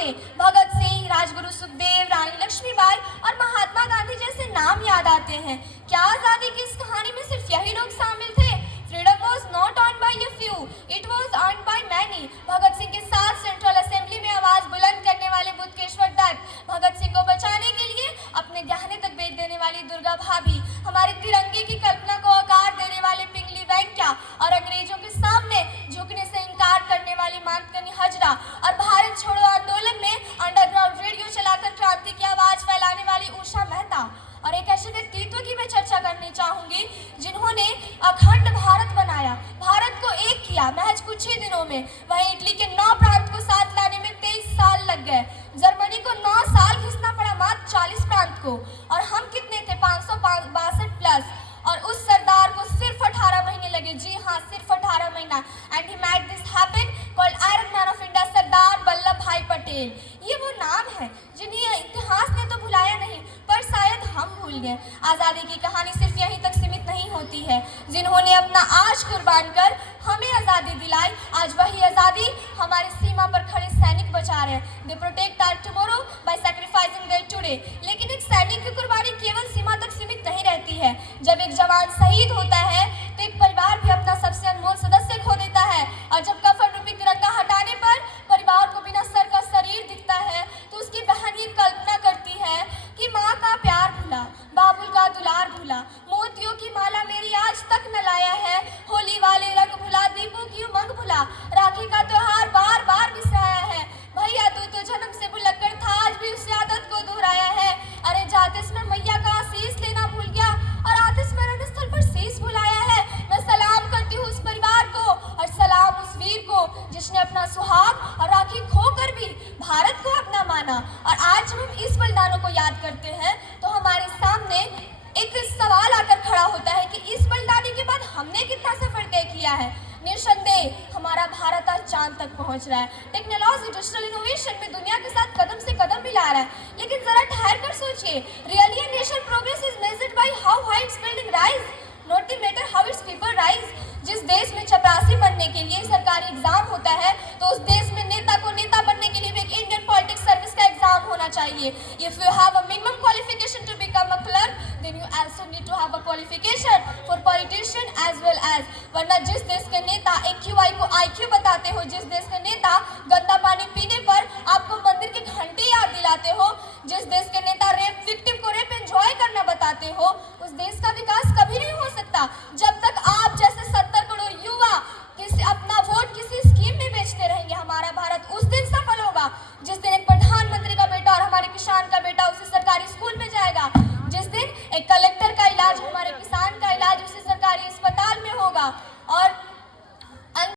सामने भगत सिंह, राजगुरु सुखदेव, रानी लक्ष्मीबाई और महात्मा गांधी जैसे नाम याद आते हैं। क्या आजादी की इस कहानी में सिर्फ यही लोग शामिल थे? Freedom was not won by a few, it was earned by many. Bhagat Singh के साथ सेंट्रल असेंबली में आवाज बुलंद करने वाले बुद्धकेश्वर दत्त, भगत सिंह को बचाने के लिए अपने गहने तक बेच देने वाली दुर्गा भाभी, हमारे तिरंगे की कल्पना को आकार देने वाले पिंगली वेंकैया और अंग्रेजों के सामने झुकने से इनकार करने वाली मातकनी हजरा और भारत छोड़ो आंदोलन में अंडरग्राउंड रेडियो चलाकर क्रांति की आवाज फैलाने वाली उषा मेहता। और एक ऐसे व्यक्तित्व की मैं चर्चा करनी चाहूंगी जिन्होंने अखंड भारत बनाया, भारत को एक किया महज कुछ ही दिनों में। वहीं इटली के 9 प्रांत को साथ लाने में 23 साल लग गए। जर्मनी को 9 साल घिसना पड़ा मात्र 40 प्रांत को। और हम कितने थे? 562 प्लस। और उस सरदार को सिर्फ 18 महीने लगे। जी हाँ, सिर्फ 18 महीना। And he made this happen, called iron man of India, Sardar Vallabh Bhai Patel. ये वो नाम है जिन्हें इतिहास ने तो भुलाया नहीं, पर शायद हम भूल गए। आज़ादी की कहानी सिर्फ यहीं तक सीमित नहीं होती है। जिन्होंने अपना आज कुर्बान कर हमें आज़ादी दिलाई, आज वही आज़ादी हमारी सीमा पर खड़े सैनिक बचा रहे हैं। They protect our tomorrow by sacrificing their today. लेकिन एक सैनिक की कुर्बानी केवल सीमा तक सीमित नहीं रहती है। जब एक जवान शहीद होता है तो एक परिवार भी अपना सबसे अनमोल सदस्य खो देता है। और जब कफन रूपी तिरंगा हटाने पर परिवार को बिना सर का शरीर दिखता है तो उसकी बहन ये कल्पना करती है कि माँ का प्यार भूला, बाबुल का दुलार भूला, मोतियों की माला मेरी आज तक न लाया है, होली वाले रंग भुला, दीपों की उमंग भुला, राखी का त्योहार बार बार बिसराया है। भैया तू तो जन्म से भुलक्कड़ था, आज भी उस आदत को दोहराया है। अरे जाते समय मैया का आशीष लेना भूल गया और आते स्मरण स्थल पर शीश भुलाया है। मैं सलाम करती हूँ उस परिवार को और सलाम उस वीर को जिसने अपना सुहाग और राखी खोकर भी भारत को अपना माना। और आज जब हम इस बलिदानों को याद करते हैं तो हमारे सामने एक सवाल आकर खड़ा होता है कि इस बलिदानी के बाद हमने कितना सफर तय किया है। निस्संदेह हमारा भारत आज चांद तक पहुंच रहा है। टेक्नोलॉजी, डिजिटल इनोवेशन में दुनिया के साथ कदम से कदम मिला रहा है। लेकिन जरा ठहर कर सोचिए, really a nation progress is measured by how high it's building rise, not the matter how it's people rise. जिस देश में चपरासी बनने के लिए सरकारी एग्जाम होता है तो उस देश में नेता को नेता बनने के लिए भी एक इंडियन पॉलिटिक्स सर्विस का एग्जाम होना चाहिए। If you have a minimum qualification to become a clerk, then you also need to have a qualification for politician as well as. वरना जिस देश के नेता AQI को IQ बताते हो, जिस देश के नेता गंदा पानी पीने